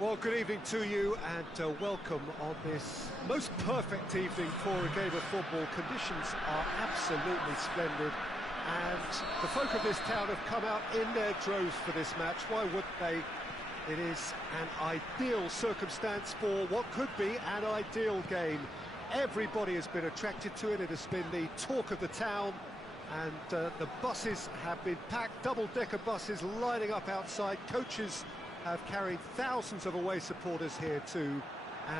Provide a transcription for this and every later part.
Well, good evening to you and welcome on this most perfect evening for a game of football. Conditions are absolutely splendid and the folk of this town have come out in their droves for this match. Why wouldn't they? It is an ideal circumstance for what could be an ideal game. Everybody has been attracted to it. It has been the talk of the town and the buses have been packed, double-decker buses lining up outside. Coaches have carried thousands of away supporters here too,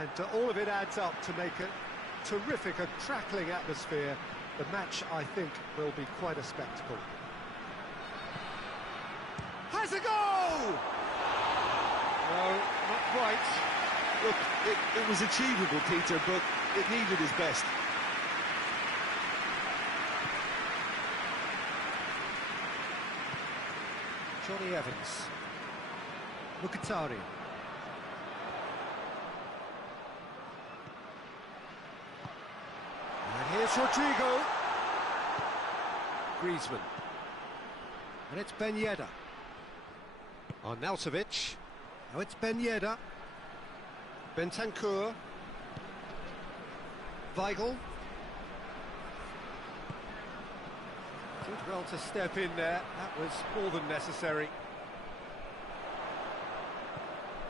and all of it adds up to make a terrific, a crackling atmosphere. The match, I think, will be quite a spectacle. Has a goal! No, not quite. Look, it was achievable, Peter, but it needed his best. Johnny Evans. Mkhitaryan. And here's Rodrigo. Griezmann. And it's Ben Yedder. Arnautovic. Now it's Ben Yedder. Bentancur. Weigl. Did well to step in there. That was more than necessary.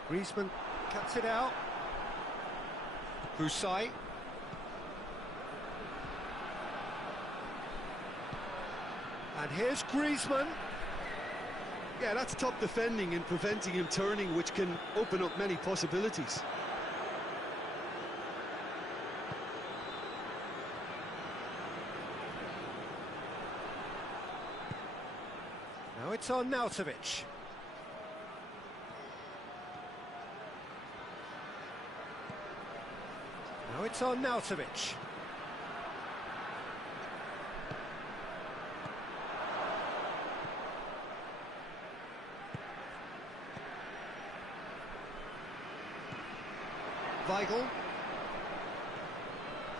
Griezmann cuts it out. Husai. And here's Griezmann. Yeah, that's top defending and preventing him turning, which can open up many possibilities. Now it's Arnautovic. Now it's Arnautovic. Weigl.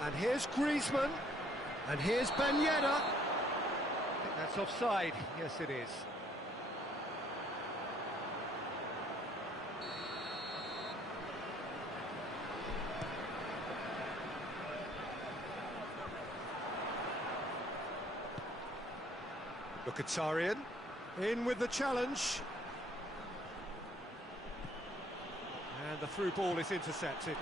And here's Griezmann. And here's Ben Yedder. I think that's offside. Yes, it is. Mkhitaryan in with the challenge. And the through ball is intercepted.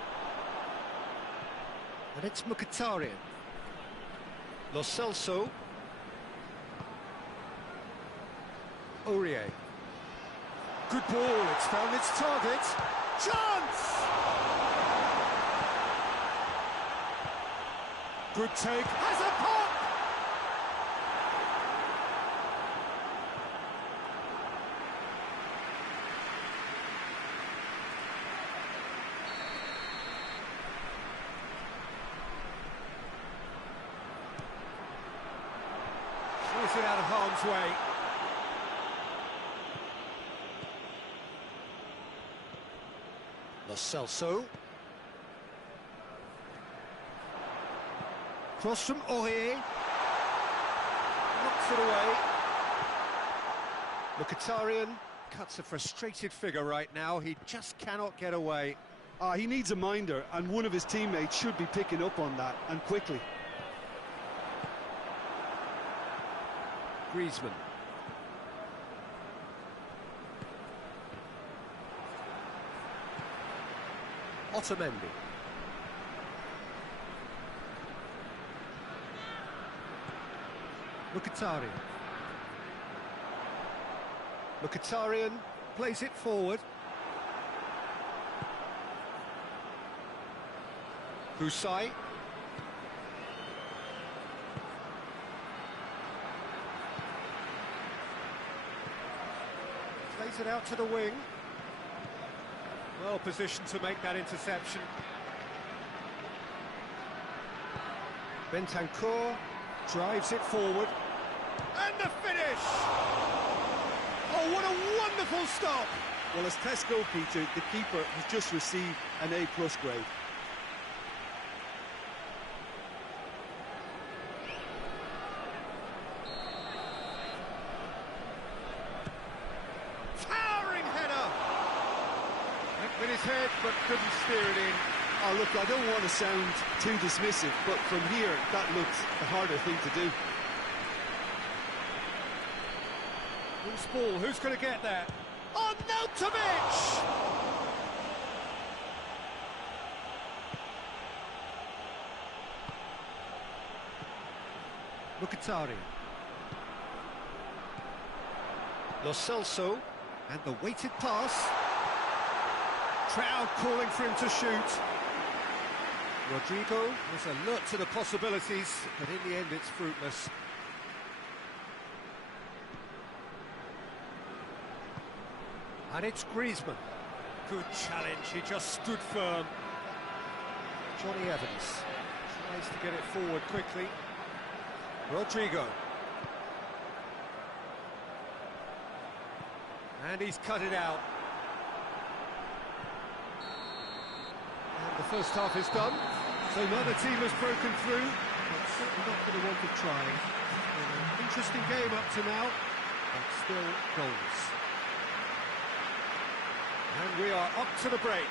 And it's Mkhitaryan. Lo Celso. Aurier. Good ball, it's found its target. Chance! Good take, has a pop! It out of harm's way. Lo Celso. Cross from Aurier. Knocks it away. Mkhitaryan cuts a frustrated figure right now. He just cannot get away. He needs a minder, and one of his teammates should be picking up on that, and quickly. Griezmann. Otamendi. Mkhitaryan. Mkhitaryan plays it forward. Husai. Plays it out to the wing. Well positioned to make that interception. Bentancur drives it forward. And the finish! Oh, what a wonderful stop! Well, as tests go, Peter, the keeper has just received an A+ grade. with his head, but couldn't steer it in. Oh, look, I don't want to sound too dismissive, but from here, that looked the harder thing to do. Loose ball, who's going to get that? Oh, Nautovic! Mkhitaryan. Lo Celso, and the weighted pass. Crowd calling for him to shoot. Rodrigo is alert to the possibilities, but in the end it's fruitless. And it's Griezmann. Good challenge, he just stood firm. Johnny Evans tries to get it forward quickly. Rodrigo. And he's cut it out. And the first half is done. So neither team has broken through, but certainly not for the want of trying. An interesting game up to now, but still goals. And we are up to the break.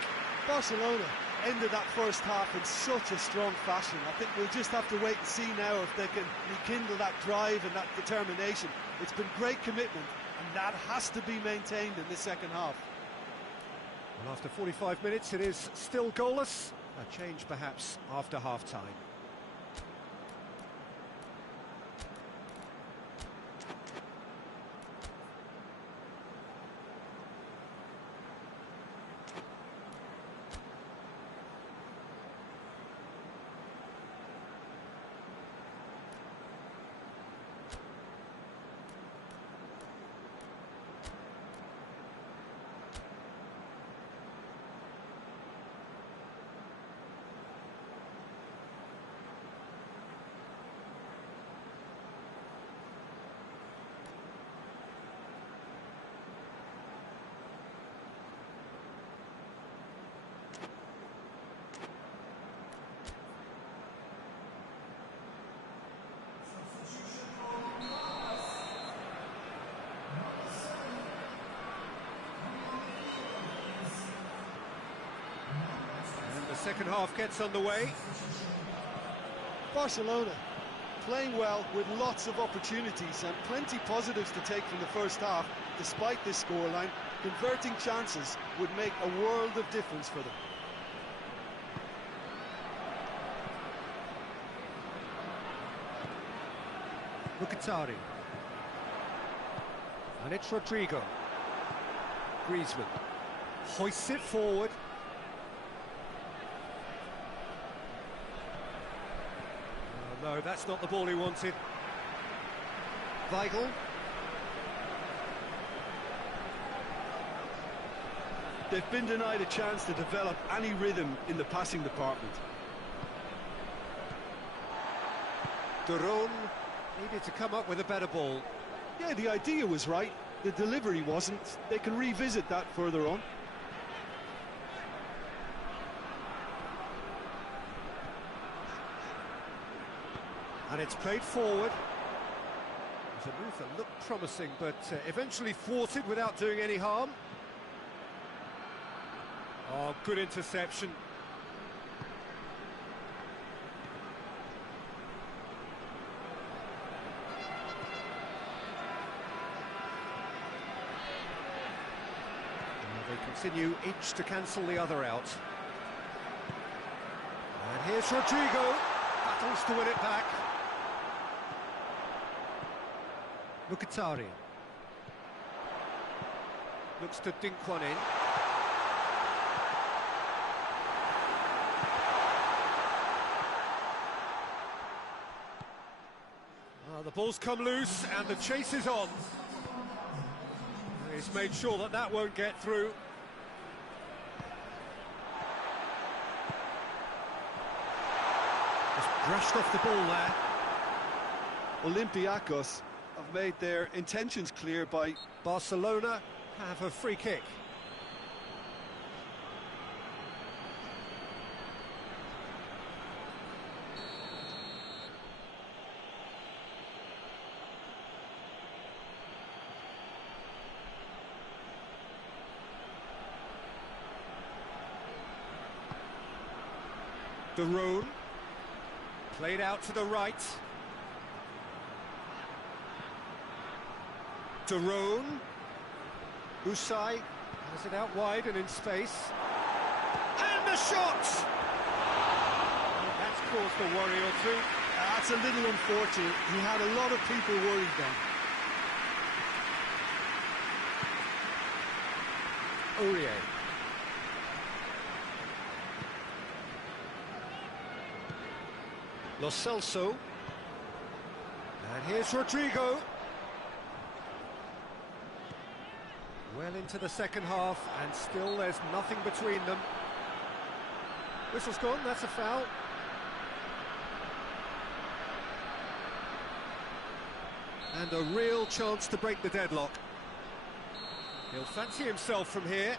Barcelona ended that first half in such a strong fashion. I think we'll just have to wait and see now if they can rekindle that drive and that determination. It's been great commitment, and that has to be maintained in the second half. Well, after 45 minutes, it is still goalless. A change, perhaps, after half-time. Second half gets underway. Barcelona playing well with lots of opportunities and plenty positives to take from the first half. Despite this scoreline, converting chances would make a world of difference for them. Mkhitaryan. And it's Rodrigo. Griezmann hoists it forward. No, that's not the ball he wanted. Weigl. They've been denied a chance to develop any rhythm in the passing department. Duron needed to come up with a better ball. Yeah, the idea was right. The delivery wasn't. They can revisit that further on. And it's played forward. It was a move that looked promising, but eventually thwarted without doing any harm. Oh, good interception. And they continue each to cancel the other out. And here's Rodrigo. Battles to win it back. Mkhitaryan looks to dink one in. The ball's come loose and the chase is on. He's made sure that that won't get through. Just brushed off the ball there. Olympiacos have made their intentions clear by... Barcelona have a free kick. De Roon. Played out to the right. De Roon. Usai has it out wide and in space. And the shot! That's caused a worry or two. That's a little unfortunate. He had a lot of people worried then. Aurier. Lo Celso. And here's Rodrigo. Well into the second half, and still there's nothing between them. Whistle's gone, that's a foul. And a real chance to break the deadlock. He'll fancy himself from here.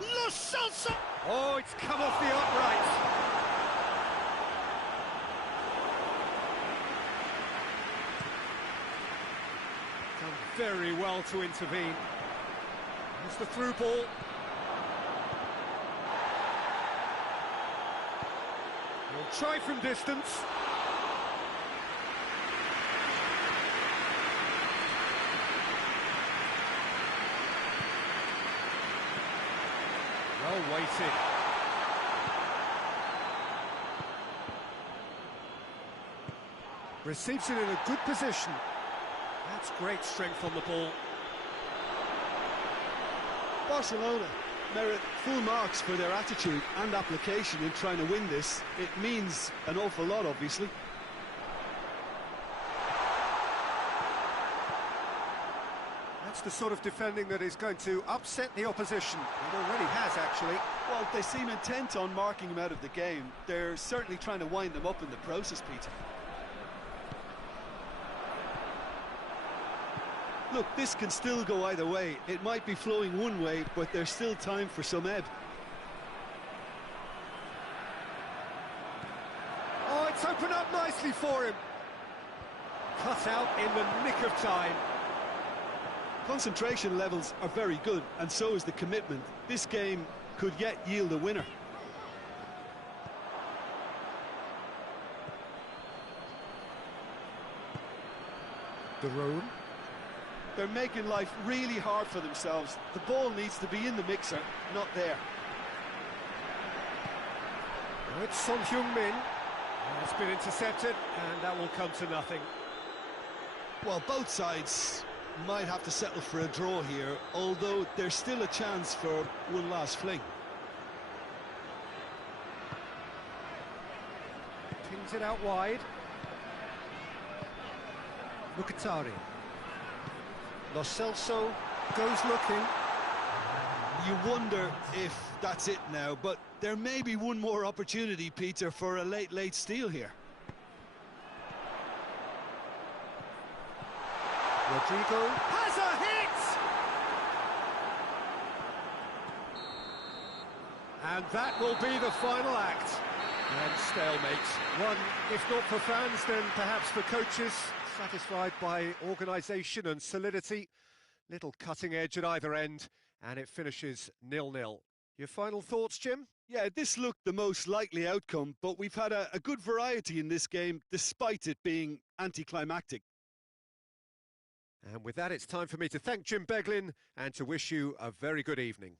Lo Celso! Oh, it's come off the upright. Done very well to intervene. Here's the through ball. He'll try from distance. Well weighted. Receives it in a good position. That's great strength on the ball. Barcelona merit full marks for their attitude and application in trying to win this. It means an awful lot, obviously. That's the sort of defending that is going to upset the opposition. It already has, actually. Well, they seem intent on marking him out of the game. They're certainly trying to wind them up in the process, Peter. Look, this can still go either way. It might be flowing one way, but there's still time for some ebb. Oh, it's opened up nicely for him. Cut out in the nick of time. Concentration levels are very good, and so is the commitment. This game could yet yield a winner. De Roon. They're making life really hard for themselves. The ball needs to be in the mixer, not there. Oh, it's Son Heung-min. It's been intercepted, and that will come to nothing. Well, both sides might have to settle for a draw here, although there's still a chance for one last fling. Pings it out wide. Mkhitaryan. Lo Celso goes looking. You wonder if that's it now, but there may be one more opportunity, Peter, for a late steal here. Rodrigo has a hit! And that will be the final act. And stalemate. One, if not for fans, then perhaps for coaches, satisfied by organisation and solidity. Little cutting edge at either end, and it finishes 0-0. Your final thoughts, Jim? Yeah, this looked the most likely outcome, but we've had a good variety in this game, despite it being anticlimactic. And with that, it's time for me to thank Jim Beglin and to wish you a very good evening.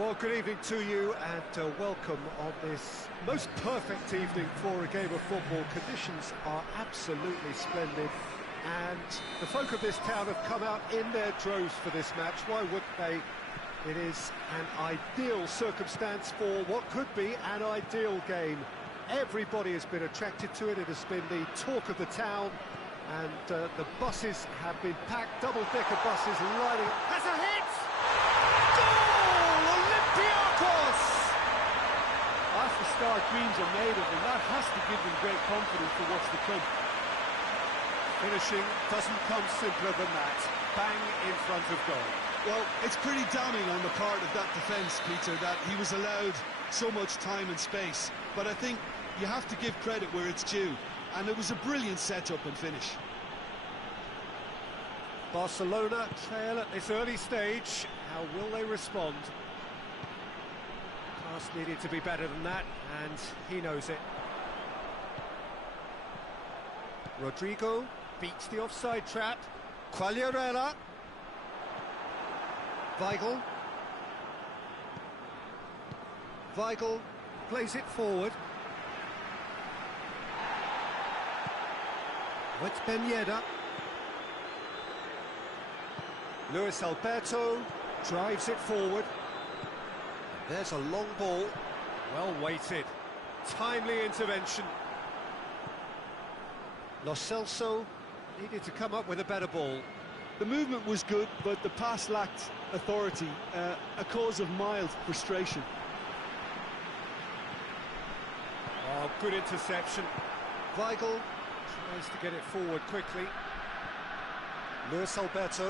Well, good evening to you and welcome on this most perfect evening for a game of football. Conditions are absolutely splendid and the folk of this town have come out in their droves for this match. Why wouldn't they? It is an ideal circumstance for what could be an ideal game. Everybody has been attracted to it. It has been the talk of the town and the buses have been packed, double-decker buses lining up. Has a hit! That's the start dreams are made of, and that has to give them great confidence for what's to come. Finishing doesn't come simpler than that. Bang in front of goal. Well, it's pretty damning on the part of that defence, Peter, that he was allowed so much time and space. But I think you have to give credit where it's due, and it was a brilliant setup and finish. Barcelona trail at this early stage. How will they respond? Pass needed to be better than that, and he knows it. Rodrigo beats the offside trap. Quagliarella. Weigl. Weigl plays it forward. It's Ben Yedder. Luis Alberto drives it forward. There's a long ball. Well weighted. Timely intervention. Lo Celso needed to come up with a better ball. The movement was good, but the pass lacked authority, a cause of mild frustration. Oh, good interception. Weigl tries to get it forward quickly. Luis Alberto.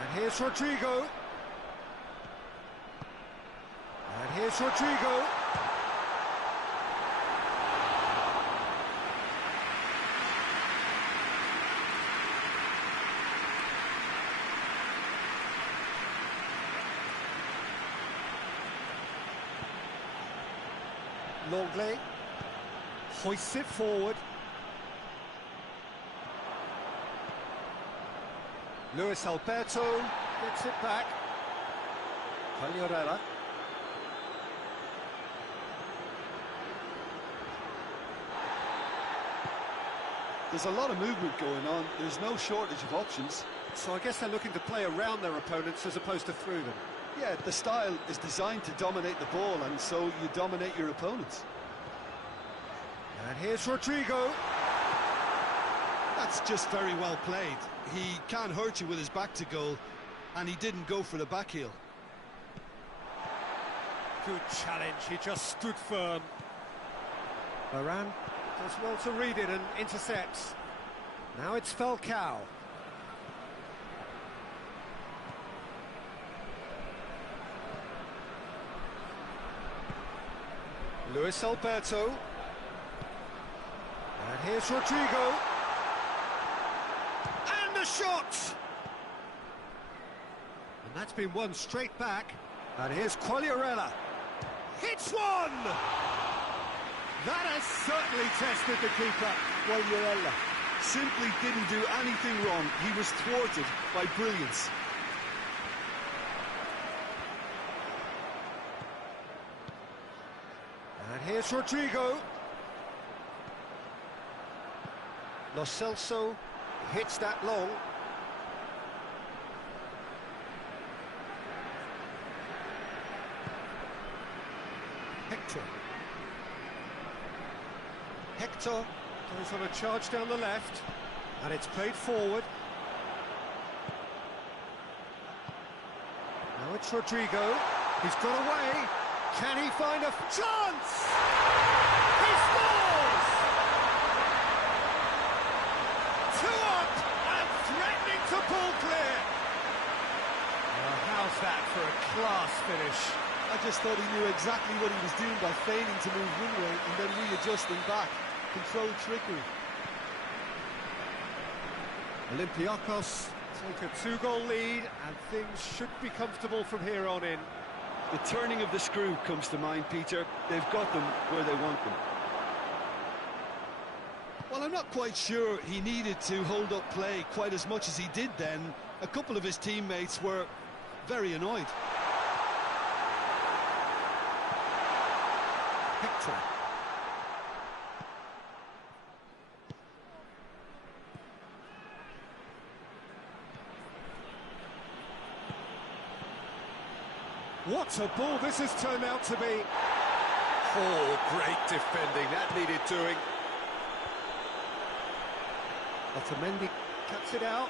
And here's Rodrigo. And here's Rodrigo. Longley hoists it forward. Luis Alberto gets it back. Quagliarella. There's a lot of movement going on. There's no shortage of options. So I guess they're looking to play around their opponents as opposed to through them. Yeah, the style is designed to dominate the ball, and so you dominate your opponents. And here's Rodrigo. That's just very well played. He can't hurt you with his back to goal, and he didn't go for the back heel. Good challenge, he just stood firm. Varane does well to read it and intercepts. Now it's Falcao. Luis Alberto. And here's Rodrigo. And the shot! And that's been won straight back. And here's Quagliarella. Hits one! That has certainly tested the keeper. Quagliarella simply didn't do anything wrong. He was thwarted by brilliance. And here's Rodrigo. Lo Celso hits that long. Hector goes on a charge down the left, and it's played forward. Now it's Rodrigo. He's got away. Can he find a chance? He scores! 2 up and threatening to pull clear. How's that for a class finish? I just thought he knew exactly what he was doing by failing to move one way and then readjusting back. Controlled trickery. Olympiacos take a 2-goal lead and things should be comfortable from here on in. The turning of the screw comes to mind, Peter. They've got them where they want them. Well, I'm not quite sure he needed to hold up play quite as much as he did then. A couple of his teammates were very annoyed. victory. What a ball this has turned out to be. Oh, great defending, that needed doing. Otamendi cuts it out.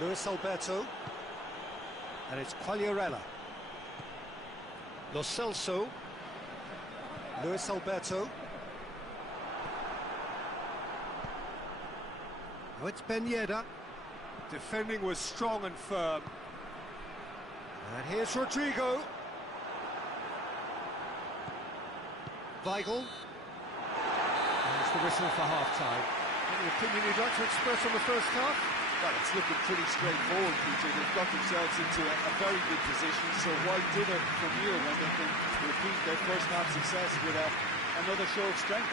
Luis Alberto. And it's Quagliarella. Lo Celso. Luis Alberto. Now it's Ben Yedder. Defending was strong and firm. And here's Rodrigo. Weigl. There's the whistle for half-time. Any opinion you'd like to express on the first half? Well, it's looking pretty straightforward, Peter. They've got themselves into a very good position, so why dither from here when they can repeat their first half success with another show of strength?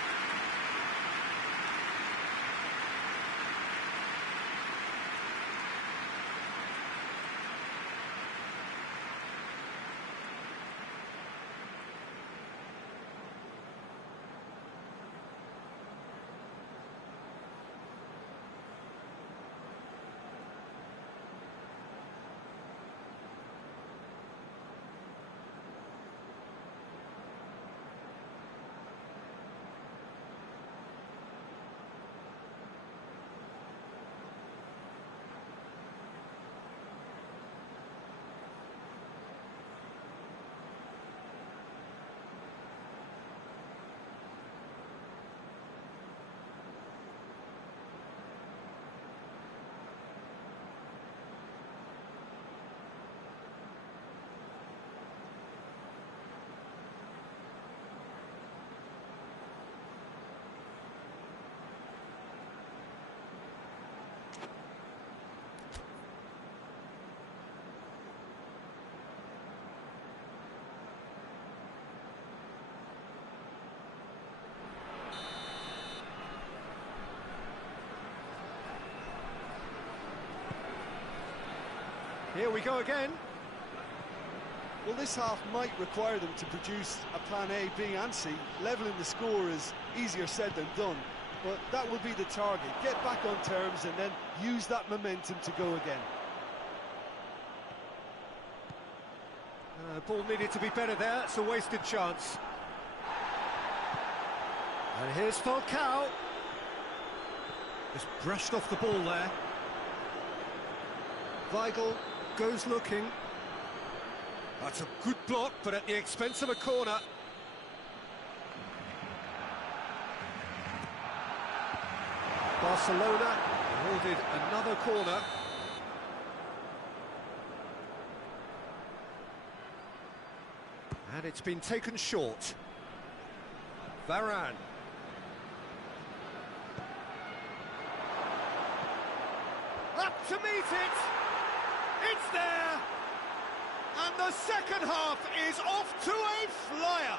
Here we go again. Well, this half might require them to produce a plan A, B and C. Levelling the score is easier said than done, but that will be the target. Get back on terms and then use that momentum to go again. Ball needed to be better there, it's a wasted chance. And here's Falcao. Just brushed off the ball there. Weigl goes looking. That's a good block, but at the expense of a corner. Barcelona awarded another corner. And it's been taken short. Varane. Up to meet it! It's there! And the second half is off to a flyer!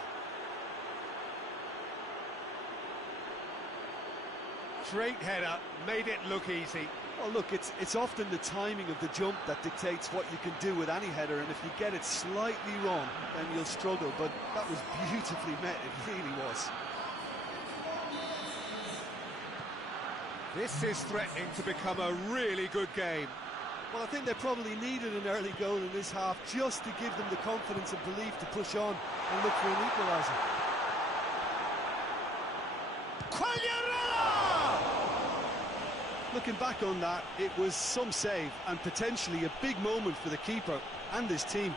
Straight header, made it look easy. Well, look, it's often the timing of the jump that dictates what you can do with any header, and if you get it slightly wrong, then you'll struggle, but that was beautifully met, it really was. This is threatening to become a really good game. Well, I think they probably needed an early goal in this half just to give them the confidence and belief to push on and look for an equaliser. Quagliarella! Looking back on that, it was some save and potentially a big moment for the keeper and his team.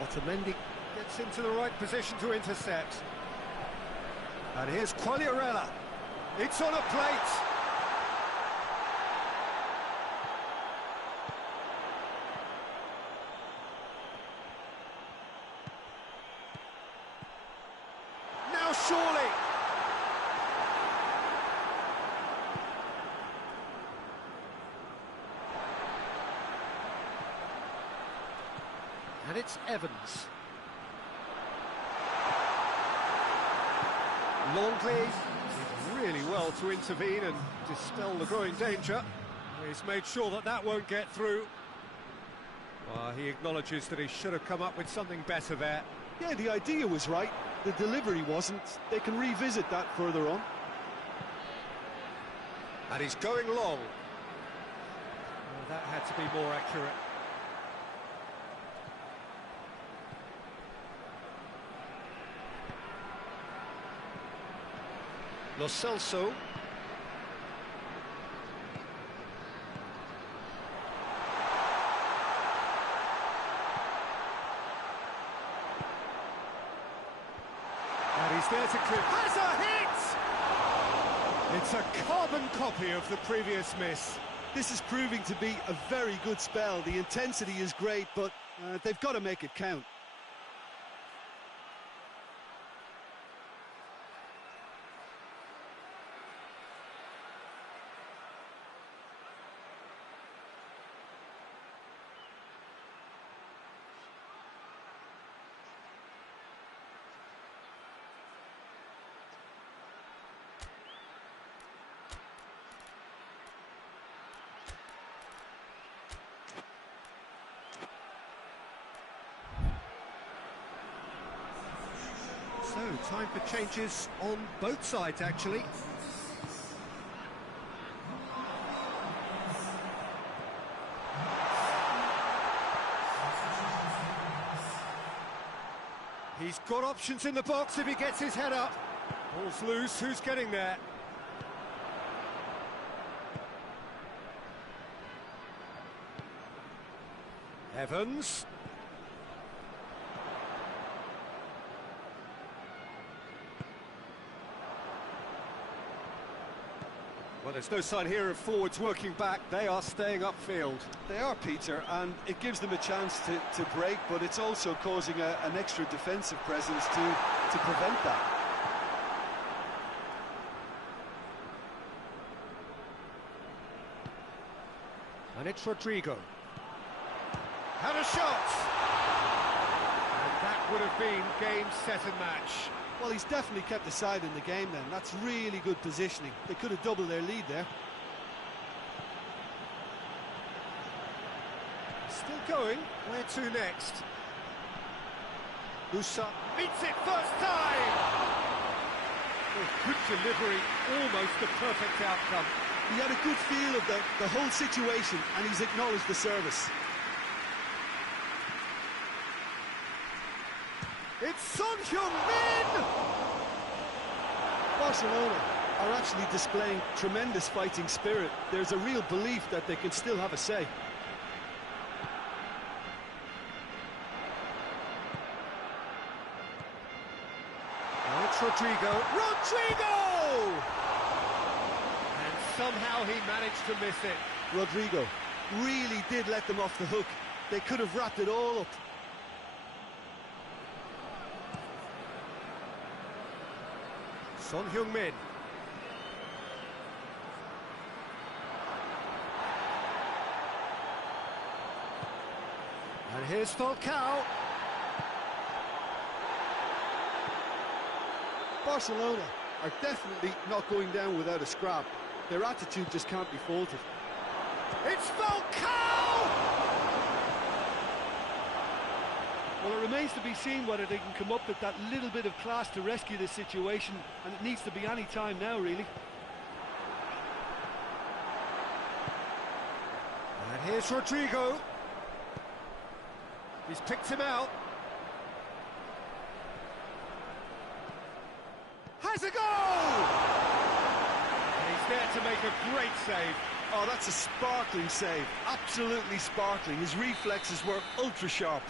Otamendi gets into the right position to intercept. And here's Quagliarella. It's on a plate. Now surely. And it's Evans. Longley did really well to intervene and dispel the growing danger. He's made sure that that won't get through. Well, he acknowledges that he should have come up with something better there. Yeah, the idea was right, the delivery wasn't. They can revisit that further on. And he's going long. Well, that had to be more accurate. Lo Celso. And he's there to clip. Has a hit! It's a carbon copy of the previous miss. This is proving to be a very good spell. The intensity is great, but they've got to make it count. So, time for changes on both sides, actually. He's got options in the box if he gets his head up. Ball's loose, who's getting there? Evans. Well, there's no sign here of forwards working back. They are staying upfield. They are, Peter, and it gives them a chance to break, but it's also causing an extra defensive presence to prevent that. And it's Rodrigo. Had a shot! And that would have been game, set and match. Well, he's definitely kept the side in the game then. That's really good positioning. They could have doubled their lead there. Still going. Where to next? Musa meets it first time! Oh, good delivery, almost the perfect outcome. He had a good feel of the whole situation, and he's acknowledged the service. It's Son Heung-min! Barcelona are actually displaying tremendous fighting spirit. There's a real belief that they can still have a say. Now it's Rodrigo. Rodrigo! And somehow he managed to miss it. Rodrigo really did let them off the hook. They could have wrapped it all up. Son Heung-min. And here's Falcao. Barcelona are definitely not going down without a scrap. Their attitude just can't be faulted. It's Falcao! Well, it remains to be seen whether they can come up with that little bit of class to rescue this situation, and it needs to be any time now, really. And here's Rodrigo. He's picked him out. Has a goal! And he's there to make a great save. Oh, that's a sparkling save. Absolutely sparkling. His reflexes were ultra-sharp.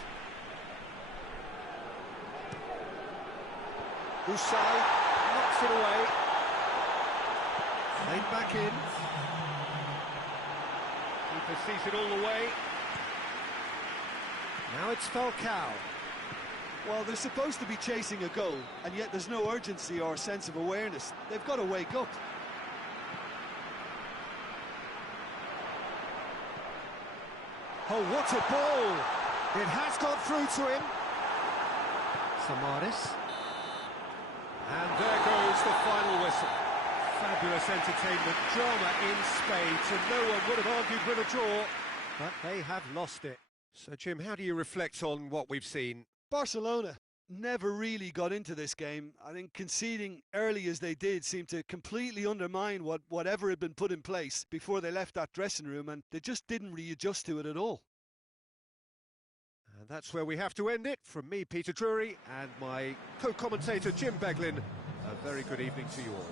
Busai knocks it away. Played back in. Keeper sees it all the way. Now it's Falcao. Well, they're supposed to be chasing a goal, and yet there's no urgency or sense of awareness. They've got to wake up. Oh, what a ball! It has got through to him. Samaris. And there goes the final whistle. Fabulous entertainment, drama in spades, and no one would have argued with a draw, but they have lost it. So, Jim, how do you reflect on what we've seen? Barcelona never really got into this game. I think conceding early as they did seemed to completely undermine whatever had been put in place before they left that dressing room, and they just didn't readjust to it at all. And that's where we have to end it. From me, Peter Drury, and my co-commentator, Jim Beglin, a very good evening to you all.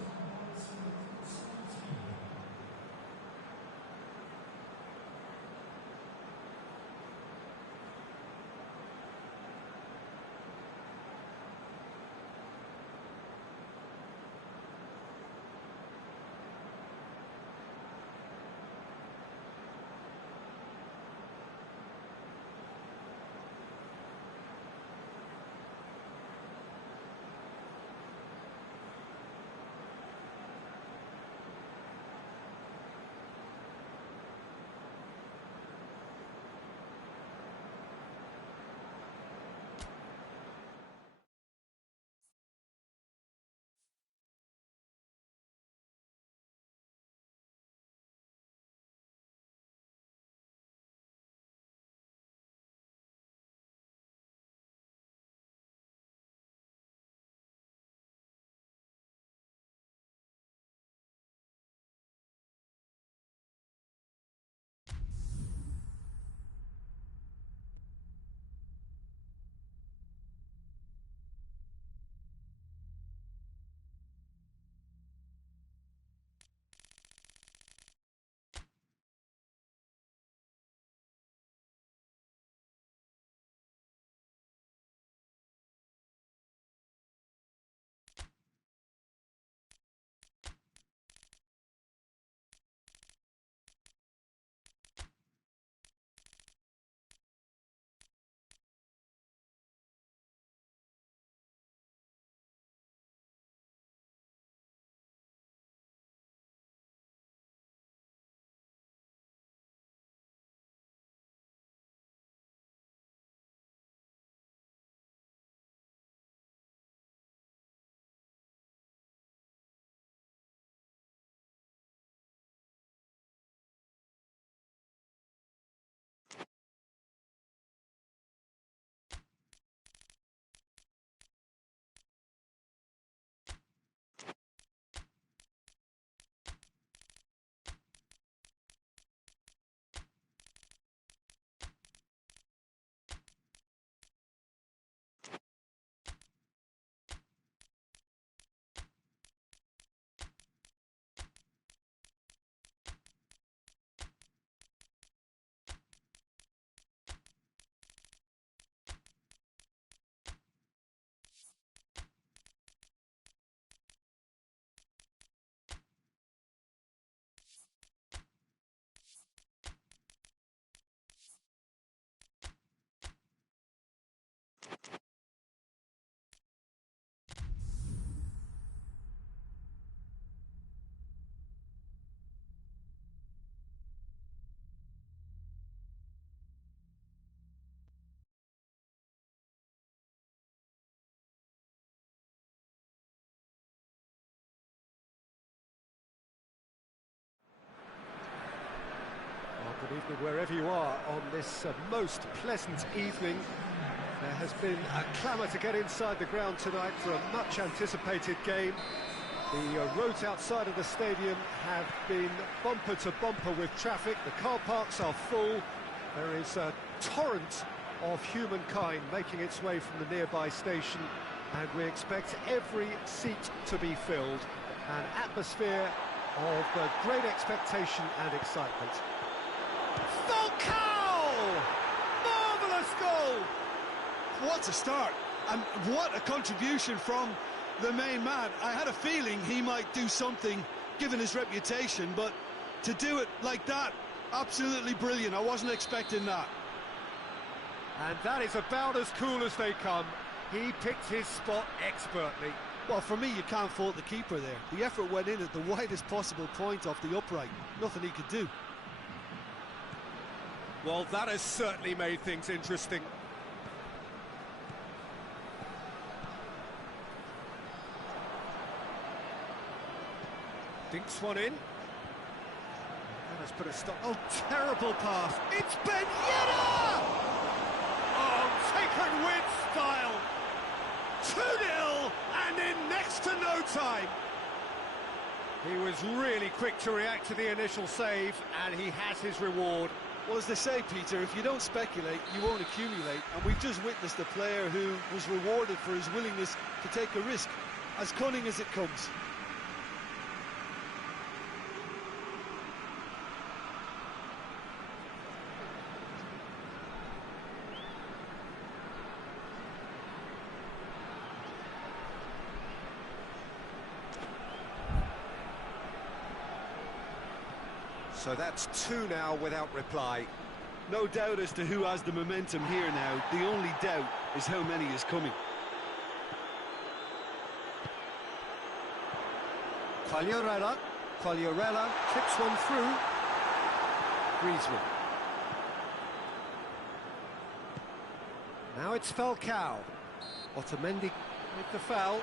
Good evening wherever you are on this most pleasant evening. There has been a clamour to get inside the ground tonight for a much anticipated game. The roads outside of the stadium have been bumper to bumper with traffic. The car parks are full. There is a torrent of humankind making its way from the nearby station, and we expect every seat to be filled. An atmosphere of great expectation and excitement. Falcao! Marvellous goal! What a start, and what a contribution from the main man. I had a feeling he might do something given his reputation, but to do it like that, absolutely brilliant. I wasn't expecting that. And that is about as cool as they come. He picked his spot expertly. Well, for me, you can't fault the keeper there. The effort went in at the widest possible point off the upright. Nothing he could do. Well, that has certainly made things interesting. Dinks one in. And has put a stop. Oh, terrible pass. It's Ben Yedder! and with style. 2-0 and in next to no time. He was really quick to react to the initial save, and he has his reward. Well, as they say, Peter, if you don't speculate, you won't accumulate. And we've just witnessed a player who was rewarded for his willingness to take a risk, as cunning as it comes. So that's 2 now without reply. No doubt as to who has the momentum here now. The only doubt is how many is coming. Quagliarella tips one through. Griezmann. Now it's Falcao. Otamendi with the foul.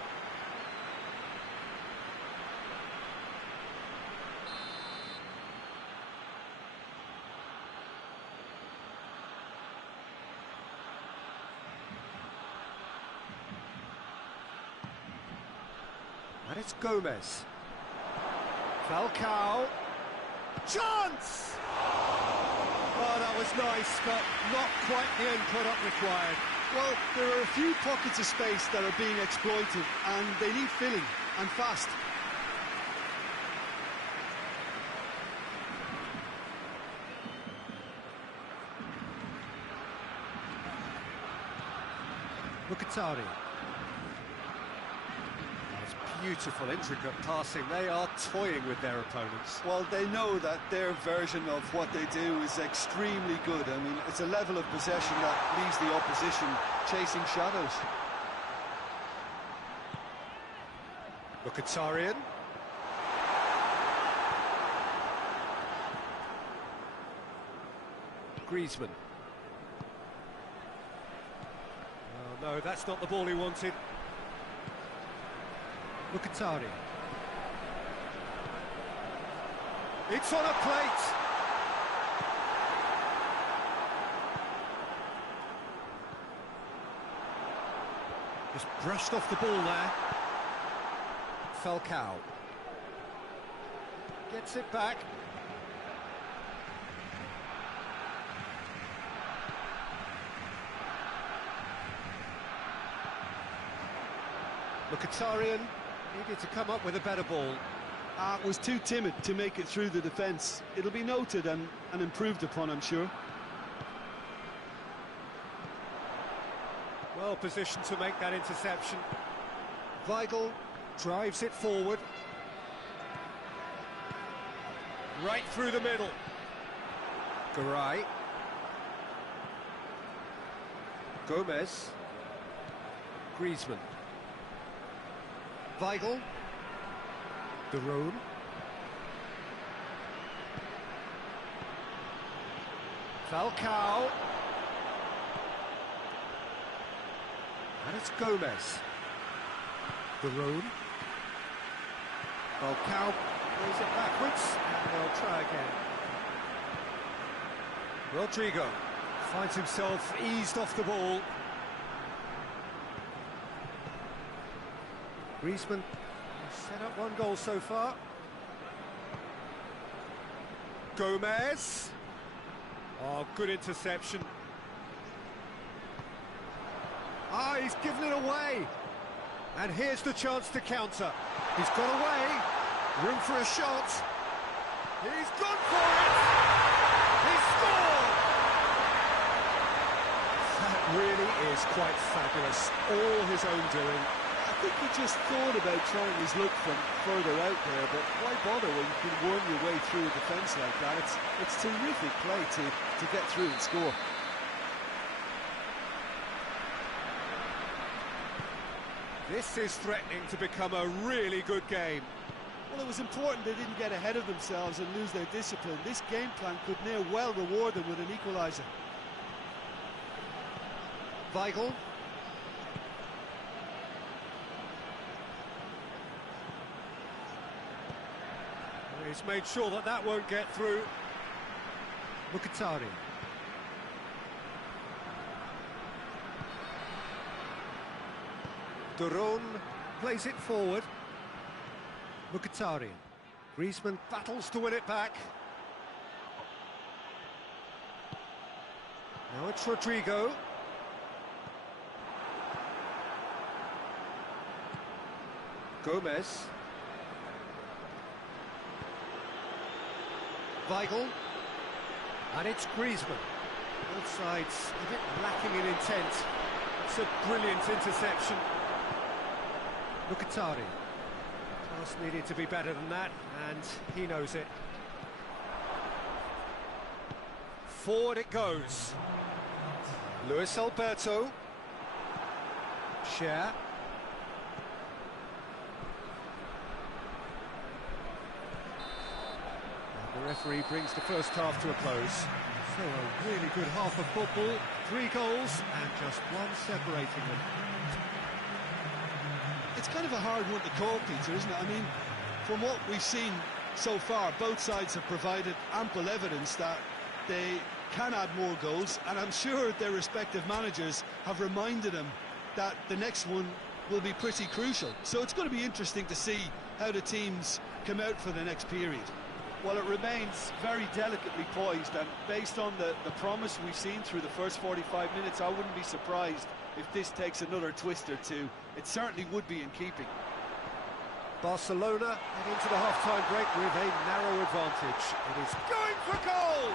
And it's Gomez. Falcao. Chance! Oh, that was nice, but not quite the end product required. Well, there are a few pockets of space that are being exploited, and they need filling, and fast. Mkhitaryan. Beautiful, intricate passing. They are toying with their opponents. Well, they know that their version of what they do is extremely good. I mean, it's a level of possession that leaves the opposition chasing shadows. Mkhitaryan. Griezmann. Oh, no, that's not the ball he wanted. Mkhitaryan. It's on a plate. Just brushed off the ball there. Falcao. Gets it back. Mkhitaryan needed to come up with a better ball. Was too timid to make it through the defence. It'll be noted and improved upon, I'm sure. Well positioned to make that interception. Weigl drives it forward. Right through the middle. Garay. Gomez. Griezmann. Weigl. De Roon. Falcao. And it's Gomez. De Roon. Falcao plays it backwards, and they'll try again. Rodrigo finds himself eased off the ball. Griezmann has set up one goal so far. Gomez. Oh, good interception. Ah, he's given it away. And here's the chance to counter. He's got away. Room for a shot. He's gone for it. He scored. That really is quite fabulous. All his own doing. I think he just thought about trying his luck from further out there, but why bother when you can worm your way through a defence like that? It's terrific play to get through and score. This is threatening to become a really good game. Well, it was important they didn't get ahead of themselves and lose their discipline. This game plan could near well reward them with an equaliser. Weigl. He's made sure that that won't get through. Mkhitaryan. Duron plays it forward. Mkhitaryan. Griezmann battles to win it back. Now it's Rodrigo. Gomez. Weigl. And it's Griezmann. Both sides a bit lacking in intent. It's a brilliant interception. Mkhitaryan. Pass needed to be better than that, and he knows it. Forward it goes. Luis Alberto. Cher. The referee brings the first half to a close. So a really good half of football, 3 goals and just one separating them. It's kind of a hard one to call, Peter, isn't it? I mean, from what we've seen so far, both sides have provided ample evidence that they can add more goals, and I'm sure their respective managers have reminded them that the next one will be pretty crucial. So it's going to be interesting to see how the teams come out for the next period. Well, it remains very delicately poised, and based on the promise we've seen through the first 45 minutes, I wouldn't be surprised if this takes another twist or two. It certainly would be in keeping. Barcelona head into the half-time break with a narrow advantage. It is going for goal!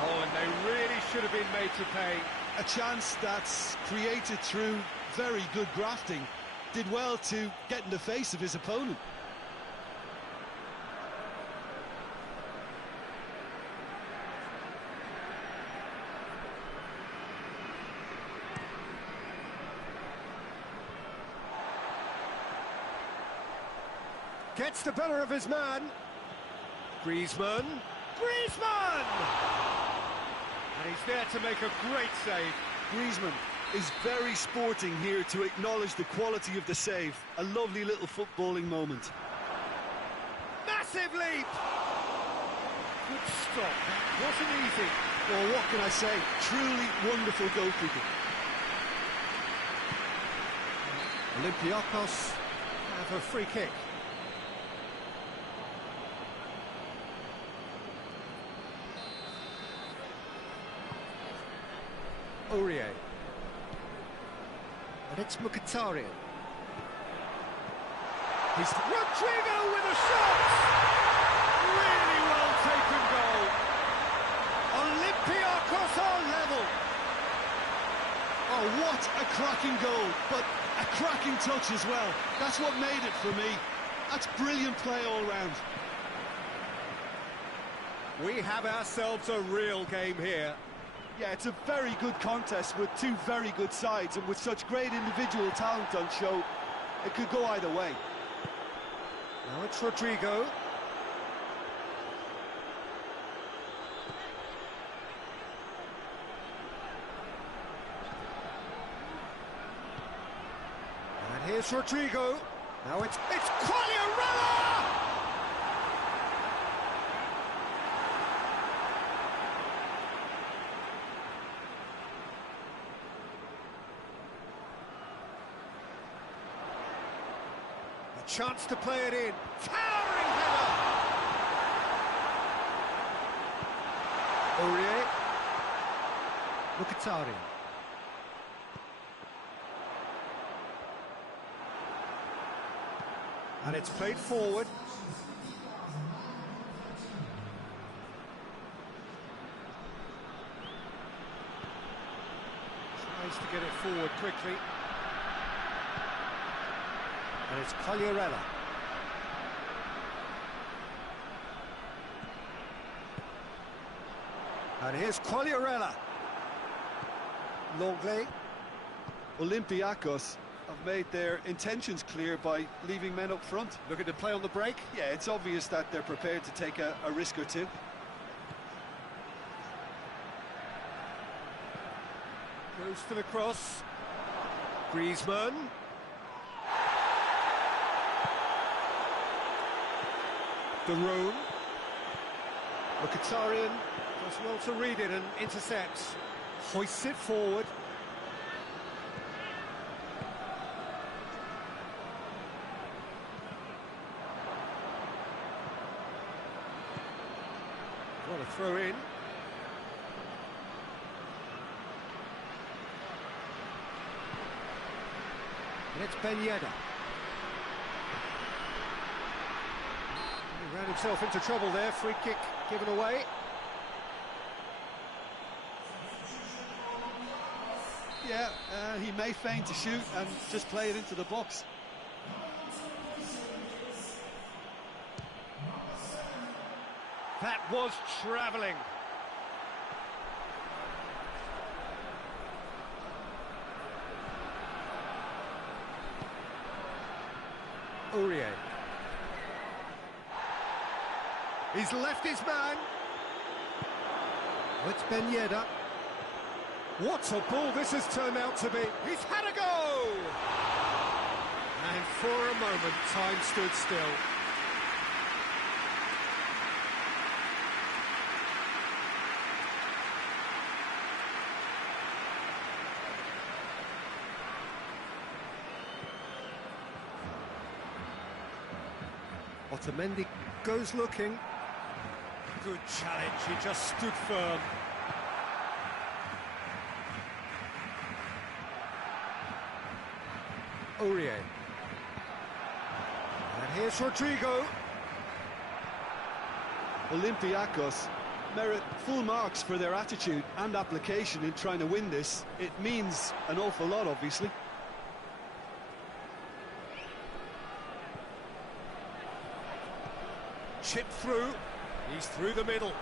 Oh, and they really should have been made to pay. A chance that's created through very good grafting. Did well to get in the face of his opponent. Gets the better of his man. Griezmann. Griezmann! And he's there to make a great save. Griezmann is very sporting here to acknowledge the quality of the save. A lovely little footballing moment. Massive leap! Good stop. That wasn't easy. Well, what can I say? Truly wonderful goalkeeping. Olympiacos have a free kick. Aurier. And it's Mkhitaryan. He's Rodrigo with a shot! Really well taken goal. Olympiacos are level. Oh, what a cracking goal, but a cracking touch as well. That's what made it for me. That's brilliant play all round. We have ourselves a real game here. Yeah, it's a very good contest with two very good sides, and with such great individual talent on show, it could go either way. Now it's Rodrigo. And here's Rodrigo. Now it's Quagliarella! Chance to play it in. Towering header! Aurier. Mkhitaryan. And it's played forward. Tries to get it forward quickly. And it's Quagliarella. And here's Quagliarella. Longley. Olympiacos have made their intentions clear by leaving men up front. Looking to play on the break. Yeah, it's obvious that they're prepared to take a risk or two. Goes for the cross. Griezmann. The room. Mkhitaryan does well to read it and intercepts. Hoists it forward. Well, a throw in. And it's Ben Yedder. He ran himself into trouble there, free kick given away. Yeah, he may feign to shoot and just play it into the box. That was travelling. Aurier. He's left his man. Oh, it's Ben Yedder. What a ball this has turned out to be. He's had a go! And for a moment, time stood still. Otamendi goes looking. Good challenge, he just stood firm. Aurier. And here's Rodrigo. Olympiacos merit full marks for their attitude and application in trying to win this. It means an awful lot, obviously. Chip through, he's through the middle,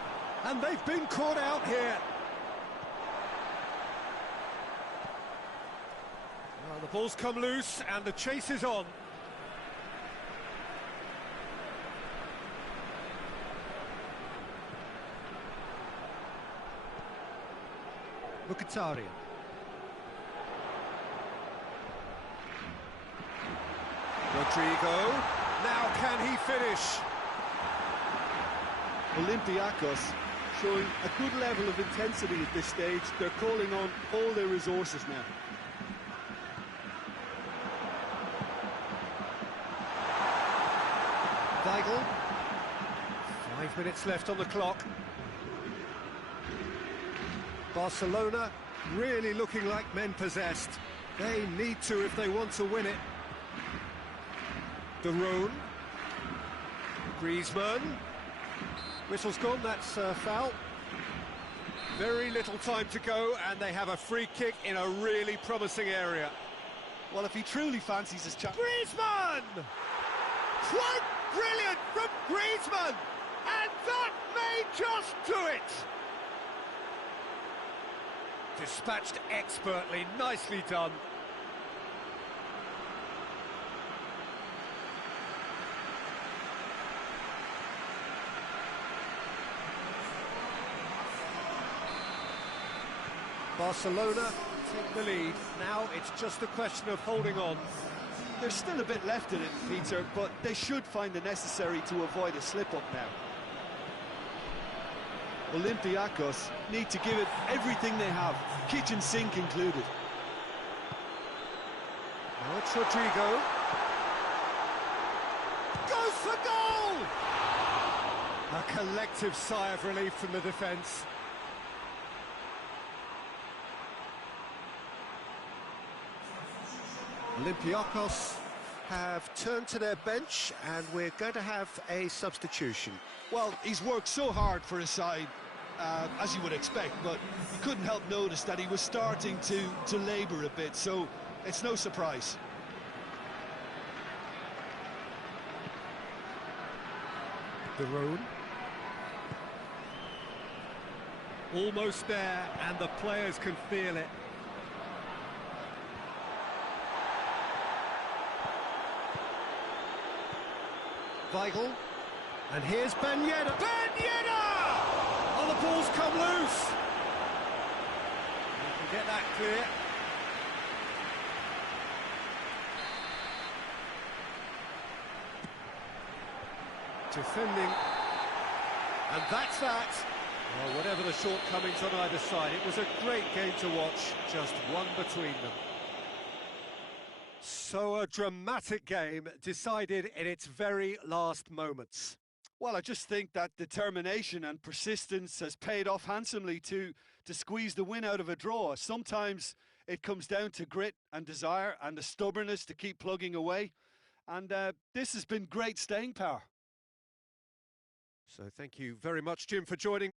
and they've been caught out here. Well, the ball's come loose and the chase is on. Mkhitaryan. Rodrigo, now can he finish? Olympiacos showing a good level of intensity at this stage. They're calling on all their resources now. Weigl. 5 minutes left on the clock. Barcelona really looking like men possessed. They need to if they want to win it. De Roon. Griezmann. Whistle's gone, that's a foul. Very little time to go, and they have a free kick in a really promising area. Well, if he truly fancies his chance... Griezmann! Quite brilliant from Griezmann! And that may just do it! Dispatched expertly, nicely done. Barcelona take the lead. Now it's just a question of holding on. There's still a bit left in it, Peter, but they should find the necessary to avoid a slip-up now. Olympiacos need to give it everything they have, kitchen sink included. Now it's Rodrigo. Goes for goal! A collective sigh of relief from the defence. Olympiacos have turned to their bench, and we're going to have a substitution. Well, he's worked so hard for his side, as you would expect, but you couldn't help notice that he was starting to labour a bit, so it's no surprise. De Roon. Almost there, and the players can feel it. Weigl, and here's Ben Yedder. Ben Yedder! Oh, the ball's come loose. You can get that clear. Defending, and that's that. Well, whatever the shortcomings on either side, it was a great game to watch, just one between them. So a dramatic game decided in its very last moments. Well, I just think that determination and persistence has paid off handsomely to squeeze the win out of a draw. Sometimes it comes down to grit and desire and the stubbornness to keep plugging away. And this has been great staying power. So thank you very much, Jim, for joining.